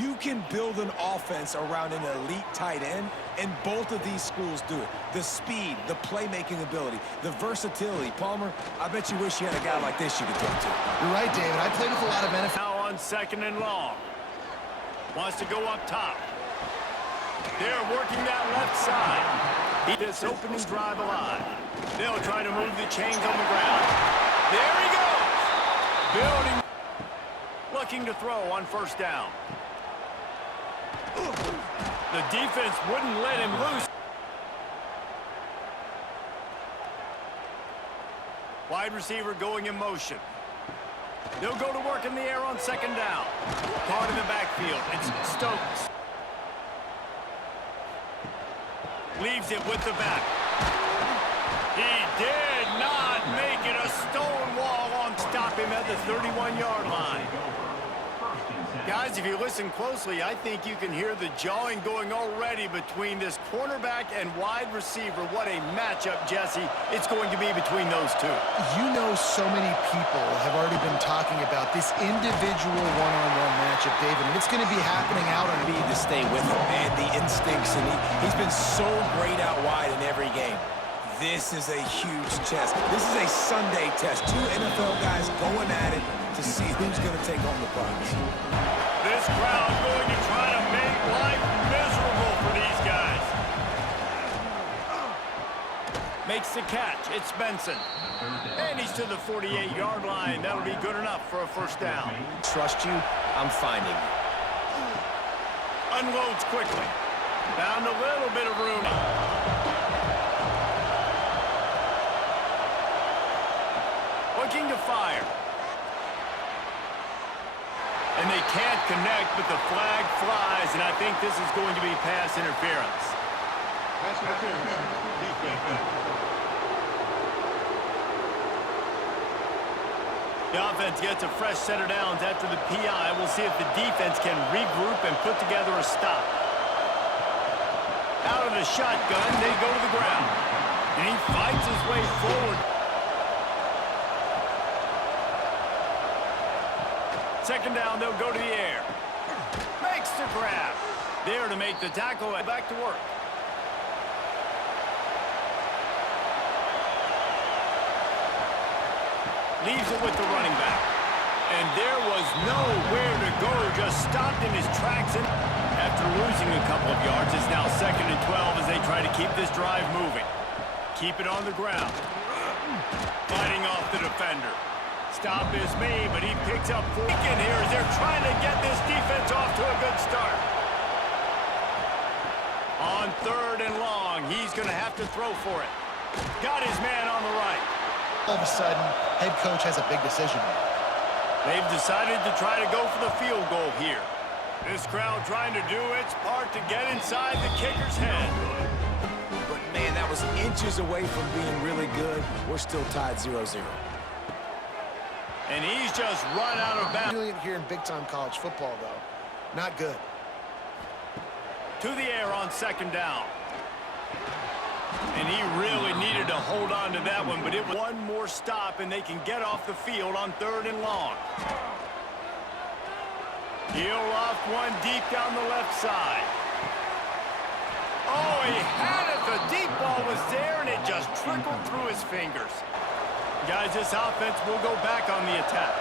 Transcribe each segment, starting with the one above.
You can build an offense around an elite tight end, and both of these schools do it. The speed, the playmaking ability, the versatility. Palmer, I bet you wish you had a guy like this you could talk to. You're right, David. I played with a lot of NFL. Now on 2nd and long. Wants to go up top. They're working that left side. Keep this opening drive alive. They'll try to move the chains on the ground. There he goes. Building. Looking to throw on 1st down. The defense wouldn't let him loose. Wide receiver going in motion. They'll go to work in the air on 2nd down. Part of the backfield. It's Stokes. Leaves it with the back. He did not make it. A stone wall on stop him at the 31-yard line. Guys, if you listen closely, I think you can hear the jawing going already between this cornerback and wide receiver. What a matchup, Jesse, it's going to be between those two. You know, so many people have already been talking about this individual one-on-one matchup, David, and it's going to be happening out on Need to stay with him, man. The instincts, and he's been so great out wide in every game. This is a huge test. This is a Sunday test. Two NFL guys going at it to see who's going to take home the prize. This crowd going to try to make life miserable for these guys. Makes the catch. It's Benson. And he's to the 48-yard line. That'll be good enough for a 1st down. Trust you, I'm finding you. Unloads quickly. Found a little bit of room. Looking to fire. And they can't connect, but the flag flies, and I think this is going to be pass interference. The offense gets a fresh set of downs after the PI. We'll see if the defense can regroup and put together a stop. Out of the shotgun, they go to the ground. And he fights his way forward. 2nd down, they'll go to the air. Makes the grab. There to make the tackle. Back to work. Leaves it with the running back. And there was nowhere to go. Just stopped in his tracks. And after losing a couple of yards, it's now 2nd and 12 as they try to keep this drive moving. Keep it on the ground. Fighting off the defender. Stop is made, but he picks up 4 in here as they're trying to get this defense off to a good start. On 3rd and long, he's going to have to throw for it. Got his man on the right. all of a sudden, head coach has a big decision. They've decided to try to go for the field goal here. This crowd trying to do its part to get inside the kicker's head. But, man, that was inches away from being really good. We're still tied 0-0. And he's just run out of bounds. Doing it here in big-time college football, though. Not good. To the air on 2nd down. And he really needed to hold on to that one, but it was one more stop, and they can get off the field on 3rd and long. He'll loft one deep down the left side. Oh, he had it. The deep ball was there, and it just trickled through his fingers. Guys, this offense will go back on the attack.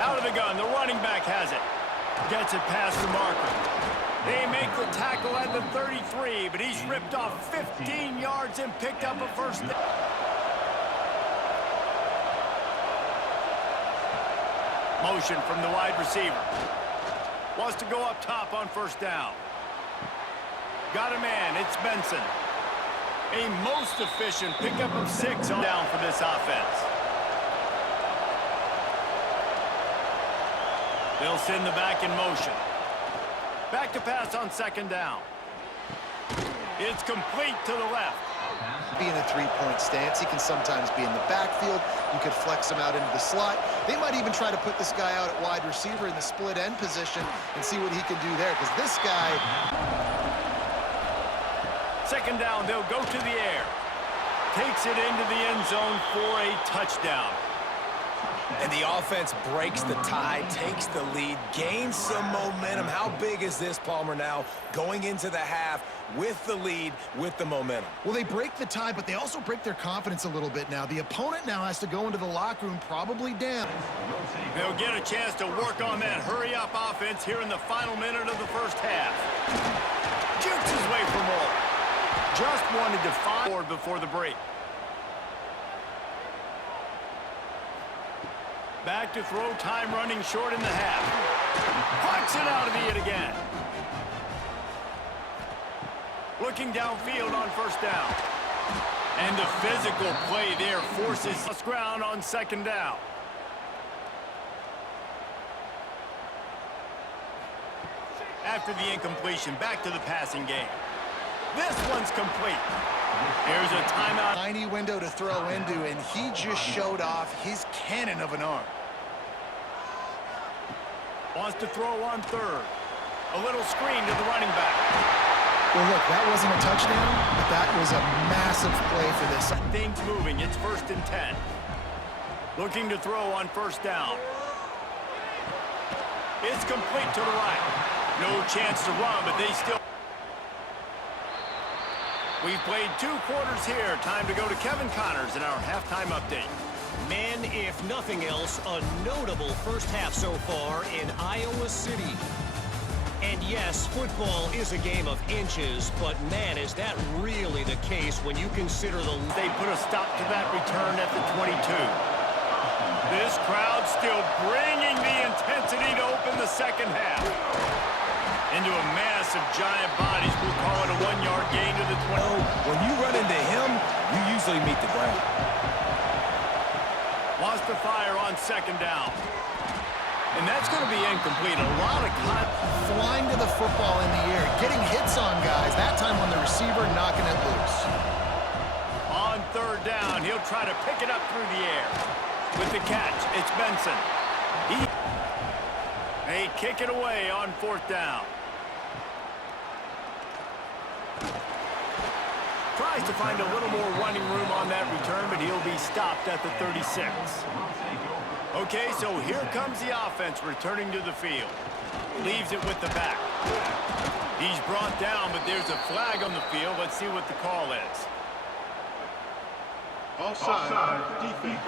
Out of the gun, the running back has it. Gets it past the marker. They make the tackle at the 33, but he's ripped off 15 yards and picked up a first down. Motion from the wide receiver. Wants to go up top on 1st down. Got a man, it's Benson. A most efficient pickup of 6 on down for this offense. They'll send the back in motion. Back to pass on 2nd down. It's complete to the left. Be in a three-point stance. He can sometimes be in the backfield. You could flex him out into the slot. They might even try to put this guy out at wide receiver in the split end position and see what he can do there, because this guy... 2nd down, they'll go to the air. takes it into the end zone for a touchdown. And the offense breaks the tie, takes the lead, gains some momentum. How big is this, Palmer, now going into the half with the lead, with the momentum? Well, they break the tie, but they also break their confidence a little bit now. The opponent now has to go into the locker room probably down. They'll get a chance to work on that hurry-up offense here in the final minute of the first half. Jukes his way for more. Just wanted to find forward before the break. Back to throw, time running short in the half. Hucks it out of the it again. Looking downfield on first down. And the physical play there forces ground on second down. After the incompletion, back to the passing game. This one's complete. Here's a timeout. Tiny window to throw into, and he just showed off his cannon of an arm. Wants to throw on third. A little screen to the running back. Well, look, that wasn't a touchdown, but that was a massive play for this. Things moving. It's 1st and 10. Looking to throw on first down. It's complete to the right. No chance to run, but they still... We've played 2 quarters here. Time to go to Kevin Connors in our halftime update. Man, if nothing else, a notable first half so far in Iowa City. And yes, football is a game of inches, but man, is that really the case when you consider the... They put a stop to that return at the 22. This crowd still bringing the intensity to open the second half. Into a mass of giant bodies, we'll call it a 1-yard gain to the 20. When you run into him, you usually meet the ground. Wants to fire on second down. And that's going to be incomplete. A lot of flying to the football in the air, getting hits on guys, that time on the receiver, knocking it loose. On third down, he'll try to pick it up through the air. With the catch, it's Benson. They kick it away on 4th down. Tries to find a little more running room on that return, but he'll be stopped at the 36. Okay, so here comes the offense returning to the field. Leaves it with the back. He's brought down, but there's a flag on the field. Let's see what the call is. Offside, defense.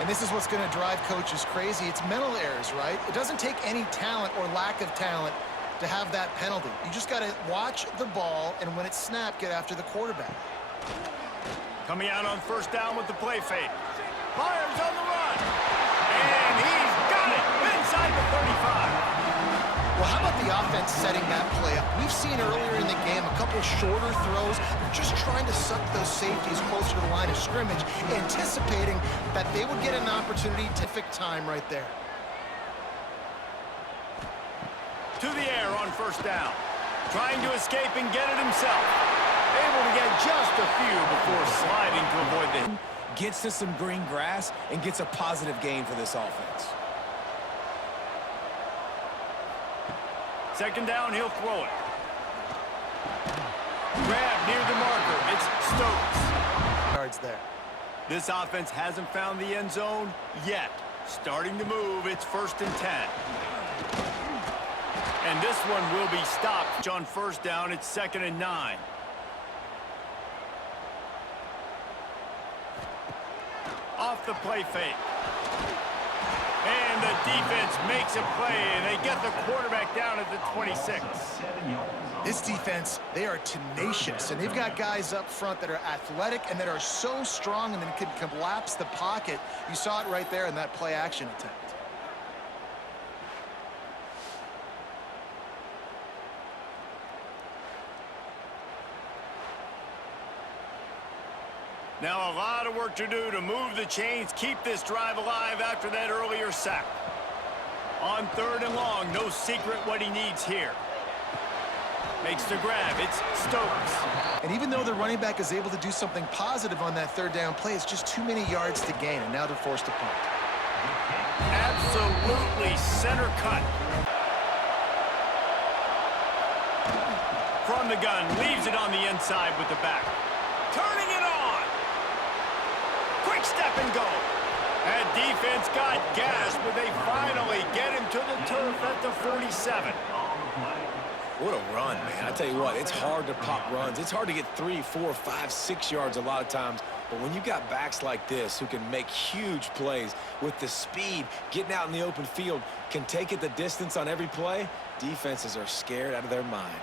And this is what's going to drive coaches crazy. It's mental errors, right? It doesn't take any talent or lack of talent to have that penalty. You just got to watch the ball, and when it's snapped, get after the quarterback. Coming out on first down with the play fake. Fires on the run. And he's got it inside the 35. Well, how about the offense setting that play up? We've seen earlier in the game a couple shorter throws. They're just trying to suck those safeties closer to the line of scrimmage, anticipating that they would get an opportunity to pick time right there. To the air on first down. Trying to escape and get it himself. Able to get just a few before sliding to avoid the... Gets to some green grass and gets a positive gain for this offense. Second down, he'll throw it. Grab near the marker. It's Stokes. Yards there. This offense hasn't found the end zone yet. Starting to move. It's 1st and 10. And this one will be stopped on first down. It's 2nd and 9. Off the play fake. And the defense makes a play, and they get the quarterback down at the 26. This defense, they are tenacious, and they've got guys up front that are athletic and that are so strong and then can collapse the pocket. You saw it right there in that play action attempt. Now a lot of work to do to move the chains, keep this drive alive after that earlier sack. On 3rd and long, no secret what he needs here. Makes the grab, it's Stokes. And even though the running back is able to do something positive on that 3rd down play, it's just too many yards to gain, and now they're forced to punt. Absolutely center cut. From the gun, leaves it on the inside with the back. Turning it on. Quick step and go. That defense got gas, but they finally get him to the turf at the 47. What a run, man. I tell you what, it's hard to pop runs. It's hard to get 3, 4, 5, 6 yards a lot of times. But when you got backs like this who can make huge plays with the speed, getting out in the open field, can take it the distance on every play, defenses are scared out of their mind.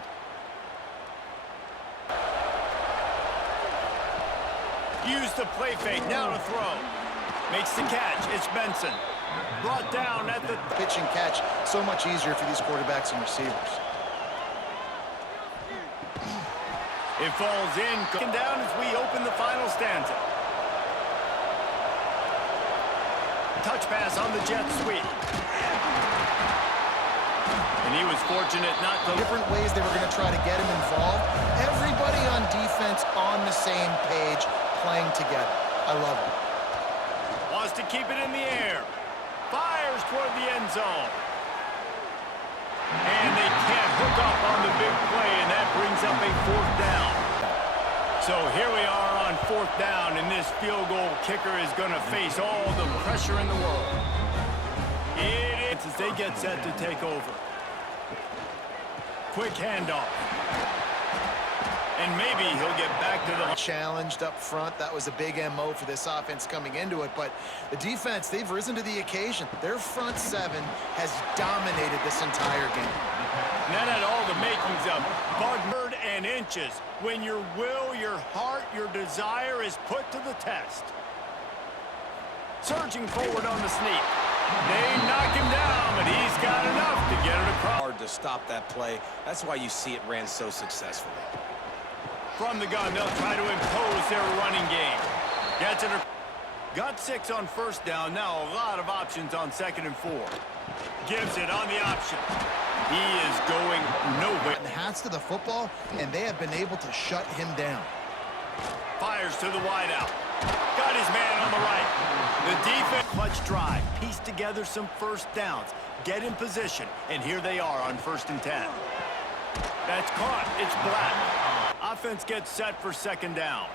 Use the play fake, now to throw. Makes the catch, it's Benson. Brought down at the... Pitch and catch, so much easier for these quarterbacks and receivers. It falls in, going down as we open the final stanza. Touch pass on the jet sweep. And he was fortunate not to... Different ways they were going to try to get him involved. Everybody on defense on the same page, playing together. I love it. Wants to keep it in the air. Fires toward the end zone. And they can't hook up on the big play, and that brings up a 4th down. So here we are on 4th down, and this field goal kicker is going to face all the pressure in the world. It is as they get set to take over. Quick handoff. And maybe he'll get back to the... Challenged up front. That was a big MO for this offense coming into it. But the defense, they've risen to the occasion. Their front 7 has dominated this entire game. And that had all the makings of Bud and inches. When your will, your heart, your desire is put to the test. Surging forward on the sneak. They knock him down, but he's got enough to get it across. Hard to stop that play. That's why you see it ran so successfully. From the gun, they'll try to impose their running game. Gets it. Got 6 on 1st down. Now a lot of options on 2nd and 4. Gives it on the option. He is going nowhere. And hats to the football, and they have been able to shut him down. Fires to the wideout. Got his man on the right. The defense clutch drive. Piece together some 1st downs. Get in position. And here they are on 1st and 10. That's caught. It's Black. Offense gets set for 2nd down.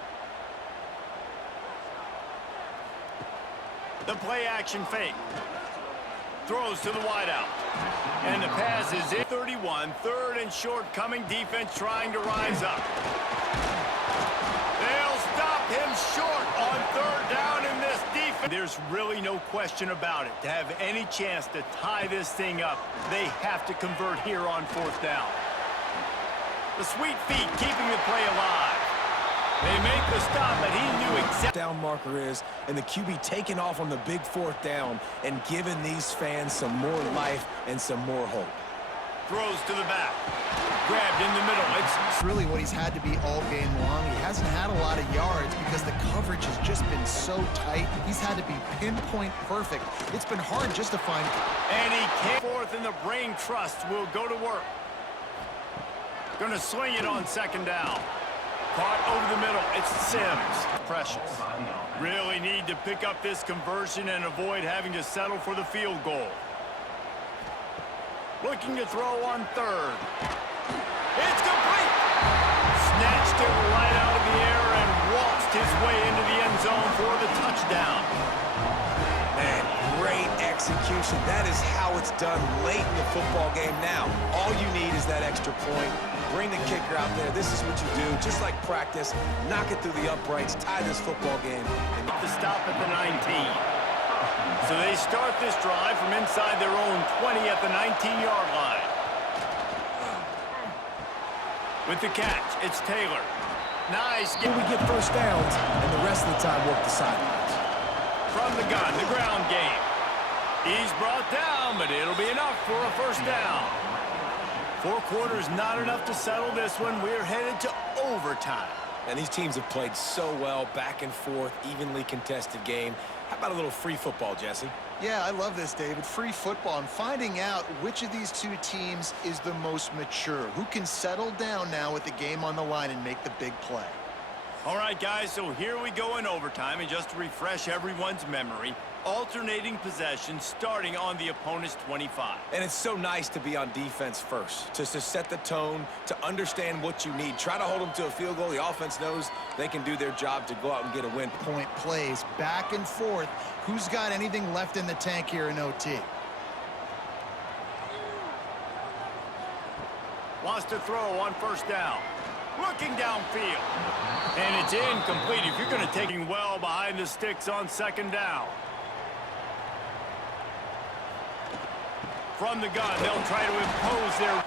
The play action fake. Throws to the wideout. And the pass is in. 31, 3rd and short coming. Defense trying to rise up. They'll stop him short on 3rd down in this defense. There's really no question about it. To have any chance to tie this thing up, they have to convert here on 4th down. The sweet feet keeping the play alive. They make the stop, but he knew exactly down marker is, and the QB taking off on the big 4th down and giving these fans some more life and some more hope. Throws to the back. Grabbed in the middle. It's really what he's had to be all game long. He hasn't had a lot of yards because the coverage has just been so tight. He's had to be pinpoint perfect. It's been hard just to find. And he came forth, and the brain trust will go to work. Gonna swing it on 2nd down. Caught over the middle. It's Sims. Precious. Really need to pick up this conversion and avoid having to settle for the field goal. Looking to throw on 3rd. It's complete. Snatched it right out of the air and waltzed his way into the end zone for the touchdown. Man, great execution. That is how it's done late in the football game now. All you need is that extra point. Bring the kicker out there. This is what you do. Just like practice, knock it through the uprights, tie this football game. And the stop at the 19. So they start this drive from inside their own 20 at the 19-yard line. With the catch, it's Taylor. Nice. Here we get 1st downs, and the rest of the time work the sidelines. From the gun, the ground game. He's brought down, but it'll be enough for a 1st down. 4 quarters, not enough to settle this one. We're headed to overtime. And these teams have played so well, back and forth, evenly contested game. How about a little free football, Jesse? Yeah, I love this, David. Free football. I'm finding out which of these 2 teams is the most mature. Who can settle down now with the game on the line and make the big play? All right, guys, so here we go in overtime, and just to refresh everyone's memory, alternating possession starting on the opponent's 25. And it's so nice to be on defense first, just to set the tone, to understand what you need. Try to hold them to a field goal. The offense knows they can do their job to go out and get a win. Point plays back and forth. Who's got anything left in the tank here in OT? Wants to throw on first down. Looking downfield. And it's incomplete. If you're going to take him well behind the sticks on second down. From the gun, they'll try to impose their...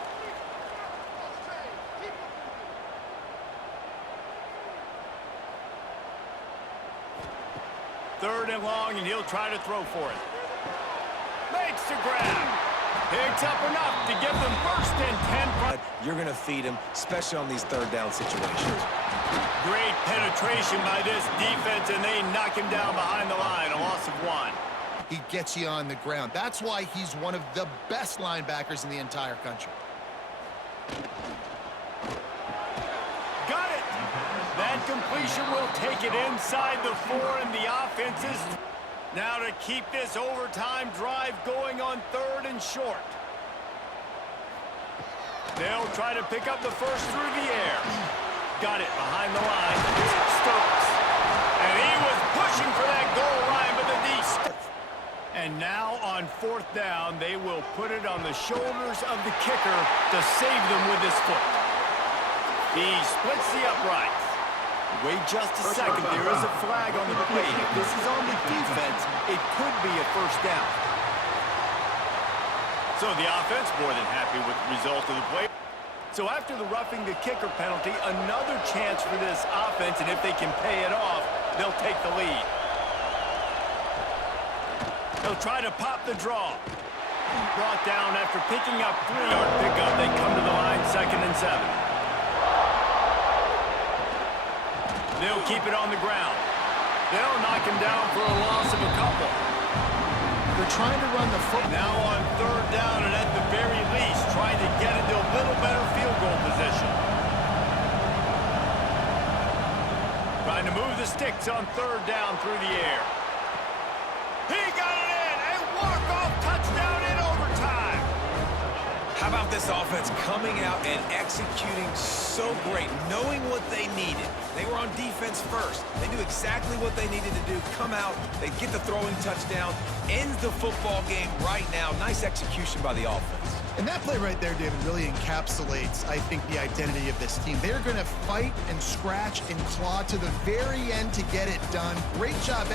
Third and long, and he'll try to throw for it. Makes the grab. Picks up enough to give them first and 10. You're going to feed him, especially on these third down situations. Great penetration by this defense, and they knock him down behind the line. A loss of 1. He gets you on the ground. That's why he's one of the best linebackers in the entire country. Got it. That completion will take it inside the 4, and the offense is... Now to keep this overtime drive going on third and short. They'll try to pick up the first through the air. Got it behind the line. Stokes. And he was pushing for that goal line, but the knee. And now on fourth down, they will put it on the shoulders of the kicker to save them with his foot. He splits the uprights. Wait just a second. There is a flag on the play. If this is on the defense, it could be a first down. So the offense more than happy with the result of the play. So after the roughing the kicker penalty, another chance for this offense, and if they can pay it off, they'll take the lead. They'll try to pop the draw. Brought down after picking up 3-yard pickup. They come to the line, 2nd and 7. They'll keep it on the ground. They'll knock him down for a loss of a couple. They're trying to run the football. Now on third down, and at the very least, trying to get into a little better field goal position. Trying to move the sticks on third down through the air. He got it in! A walk-off touchdown in overtime! How about this offense coming out and executing so great, knowing what they needed? They were on defense first. They knew exactly what they needed to do. Come out, they get the throwing touchdown, ends the football game right now. Nice execution by the offense. And that play right there, David, really encapsulates, I think, the identity of this team. They're going to fight and scratch and claw to the very end to get it done. Great job